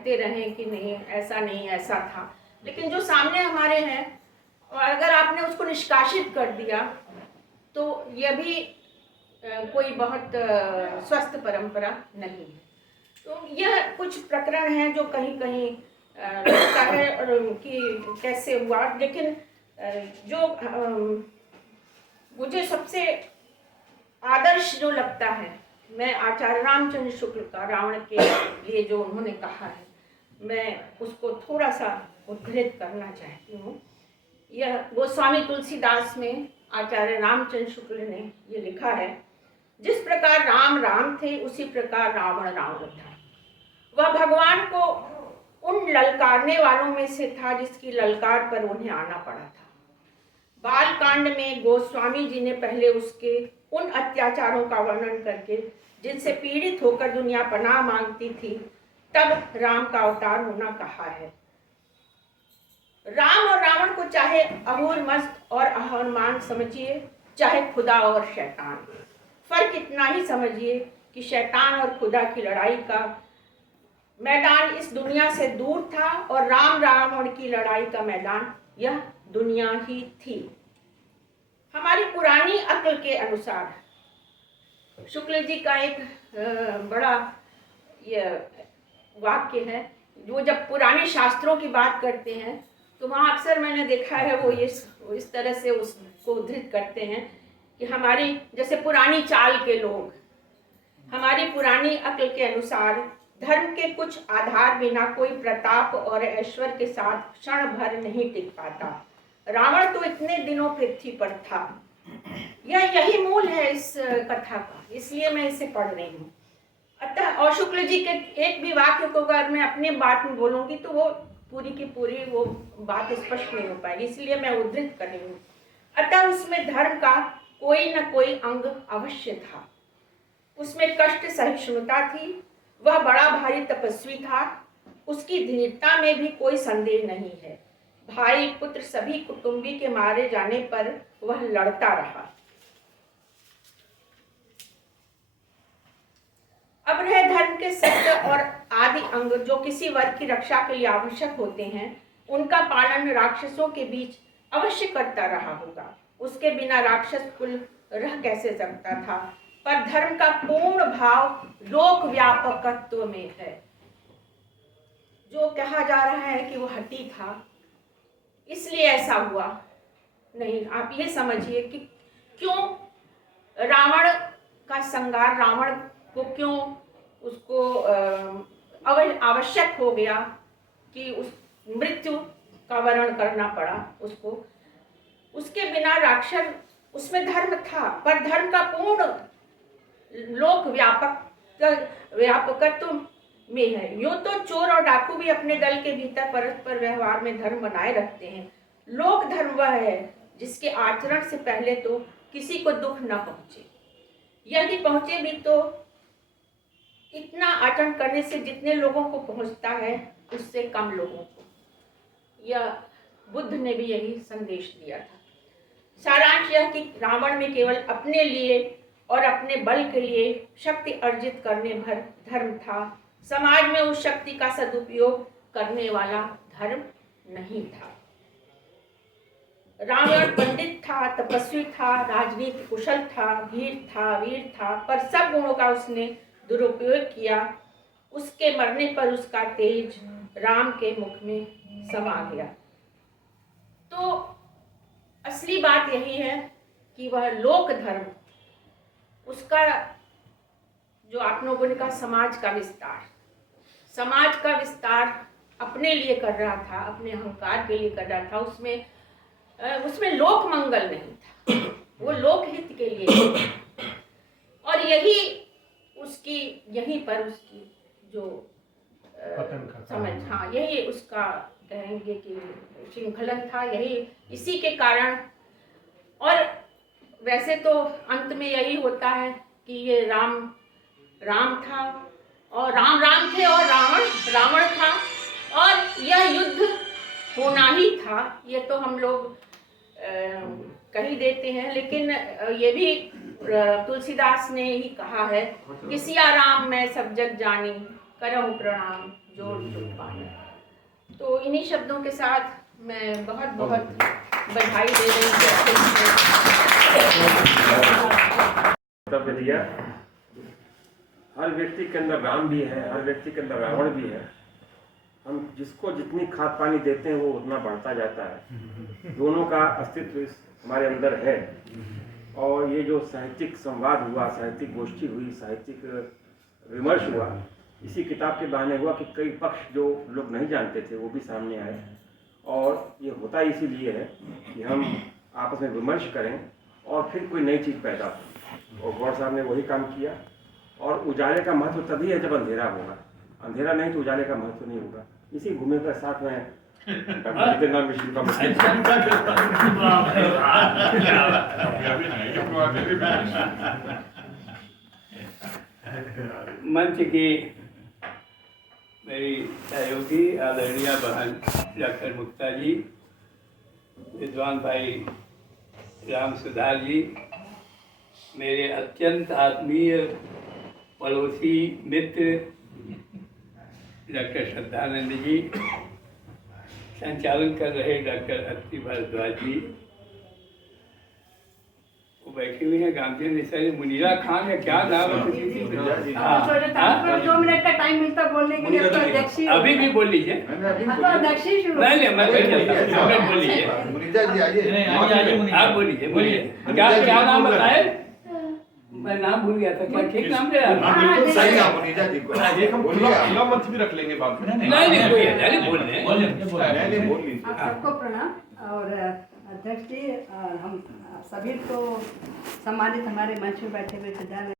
कहते रहें कि नहीं ऐसा था, लेकिन जो सामने हमारे हैं और अगर आपने उसको निष्कासित कर दिया तो यह भी कोई बहुत स्वस्थ परंपरा नहीं है। तो यह कुछ प्रकरण हैं जो कहीं कहीं लगता है कि कैसे हुआ, लेकिन जो मुझे सबसे आदर्श जो लगता है, मैं आचार्य रामचंद्र शुक्ल का रावण के लिए जो उन्होंने कहा है, मैं उसको थोड़ा सा उद्धृत करना चाहती हूँ। यह गोस्वामी तुलसीदास में आचार्य रामचंद्र शुक्ल ने ये लिखा है, जिस प्रकार राम राम थे उसी प्रकार रावण रावण था। वह भगवान को उन ललकारने वालों में से था जिसकी ललकार पर उन्हें आना पड़ा था। बाल कांड में गोस्वामी जी ने पहले उसके उन अत्याचारों का वर्णन करके जिनसे पीड़ित होकर दुनिया पनाह मांगती थी, तब राम का अवतार होना कहा है। राम और रावण को चाहे अहूर मस्त और अहरमान समझिए, चाहे खुदा और शैतान, फर्क इतना ही समझिए कि शैतान और खुदा की लड़ाई का मैदान इस दुनिया से दूर था और राम रावण की लड़ाई का मैदान यह दुनिया ही थी। हमारी पुरानी अक्ल के अनुसार शुक्ल जी का एक बड़ा ये वाक्य है, जो जब पुराने शास्त्रों की बात करते हैं तो वहाँ अक्सर मैंने देखा है वो इस तरह से उसको उद्धृत करते हैं कि हमारी जैसे पुरानी चाल के लोग, हमारी पुरानी अक्ल के अनुसार धर्म के कुछ आधार बिना कोई प्रताप और ऐश्वर्य के साथ क्षण भर नहीं टिक पाता। रावण तो इतने दिनों पृथ्वी पर था। यही मूल है इस कथा का, इसलिए मैं इसे पढ़ रही हूँ। अतः और शुक्ल जी के एक भी वाक्य को अगर मैं अपने बात में बोलूंगी तो वो पूरी की पूरी वो बात स्पष्ट नहीं हो पाएगी, इसलिए मैं उद्धृत कर रही हूँ। अतः उसमें धर्म का कोई न कोई अंग अवश्य था। उसमें कष्ट सहिष्णुता थी। वह बड़ा भारी तपस्वी था। उसकी धीरता में भी कोई संदेह नहीं है। भाई पुत्र सभी कुटुंबी के मारे जाने पर वह लड़ता रहा। अब रहे धर्म के सत्य और आदि अंग जो किसी वर्ग की रक्षा के लिए आवश्यक होते हैं, उनका पालन राक्षसों के बीच अवश्य करता रहा होगा। उसके बिना राक्षस कुल रह कैसे सकता था? पर धर्म का पूर्ण भाव लोक व्यापकत्व में है। जो कहा जा रहा है कि वो हठी था इसलिए ऐसा हुआ, नहीं, आप ये समझिए कि क्यों रावण का संहार, रावण को क्यों उसको आवश्यक हो गया कि उस मृत्यु का वर्ण करना पड़ा उसको। उसके बिना राक्षस, उसमें धर्म था, पर धर्म का पूर्ण लोक व्यापकत्व में है। यूं तो चोर और डाकू भी अपने दल के भीतर परस्पर व्यवहार में धर्म बनाए रखते हैं। लोक धर्म वह है जिसके आचरण से पहले तो किसी को दुख न पहुंचे, यदि पहुंचे भी तो इतना आचरण करने से जितने लोगों को पहुंचता है उससे कम लोगों को। यह बुद्ध ने भी यही संदेश दिया था। सारांश यह कि रावण में केवल अपने लिए और अपने बल के लिए शक्ति अर्जित करने भर धर्म था। समाज में उस शक्ति का सदुपयोग करने वाला धर्म नहीं था। रावण पंडित था, तपस्वी था, राजनीति कुशल था, धीर था, वीर था, पर सब गुणों का उसने दुरुपयोग किया। उसके मरने पर उसका तेज राम के मुख में समा गया। तो असली बात यही है कि वह लोक धर्म, उसका जो आप लोगों ने कहा समाज का विस्तार अपने लिए कर रहा था, अपने अहंकार के लिए कर रहा था। उसमें लोक मंगल नहीं था, वो लोकहित के लिए। और यहीं पर उसकी जो समझ, हाँ, यही उसका कहेंगे कि श्रृंखलन था, यही इसी के कारण। और वैसे तो अंत में यही होता है कि ये राम था और राम थे और रावण था, और यह युद्ध होना ही था। ये तो हम लोग कह ही देते हैं, लेकिन ये भी तुलसीदास ने ही कहा है कि सिया राम मैं सब जग जानी, करहु प्रणाम जोड़ तुम पानी। तो इन्हीं शब्दों के साथ मैं बहुत बहुत बधाई दे रही हूँ। हर व्यक्ति के अंदर राम भी है, हर व्यक्ति के अंदर रावण भी है। हम जिसको जितनी खाद पानी देते हैं वो उतना बढ़ता जाता है। दोनों का अस्तित्व हमारे अंदर है। और ये जो साहित्यिक संवाद हुआ, साहित्यिक गोष्ठी हुई, साहित्यिक विमर्श हुआ, इसी किताब के बहाने हुआ कि कई पक्ष जो लोग नहीं जानते थे वो भी सामने आए। और ये होता इसीलिए है कि हम आपस में विमर्श करें और फिर कोई नई चीज़ पैदा हो। और गौर साहब ने वही काम किया। और उजाले का महत्व तभी है जब अंधेरा होगा, अंधेरा नहीं तो उजाले का महत्व नहीं होगा। इसी भूमिका के साथ में जितेंद्र मिश्र का मंच की मेरी सहयोगी आदरणीय बहन डॉक्टर मुक्ता जी, विद्वान भाई राम सुधार जी, मेरे अत्यंत आत्मीय पड़ोसी मित्र डॉक्टर श्रद्धानंद जी, संचालन कर रहे डॉक्टर अत्रि भारद्वाज जी, वो बैठे हुए हैं गांधी निशानी मुनीरा खान या क्या नाम है? 2 मिनट का टाइम मिलता बोलने के लिए। तो अध्यक्षी अभी भी बोल लीजिए। तो अध्यक्षी शुरू। नहीं मैं बोल लीजिए। आप बोलिए। क्या नाम बताए? मैं नाम भूल गया था। क्या ठीक नाम दे रहा? सही नाम मुनीजा जी को। हम खुला मंच भी रख लेंगे बाद में। नहीं बोल लीजिए। आप सबको प्रणाम। और अध्यक्ष जी, हम सभी को सम्मानित हमारे मंच में बैठे हुए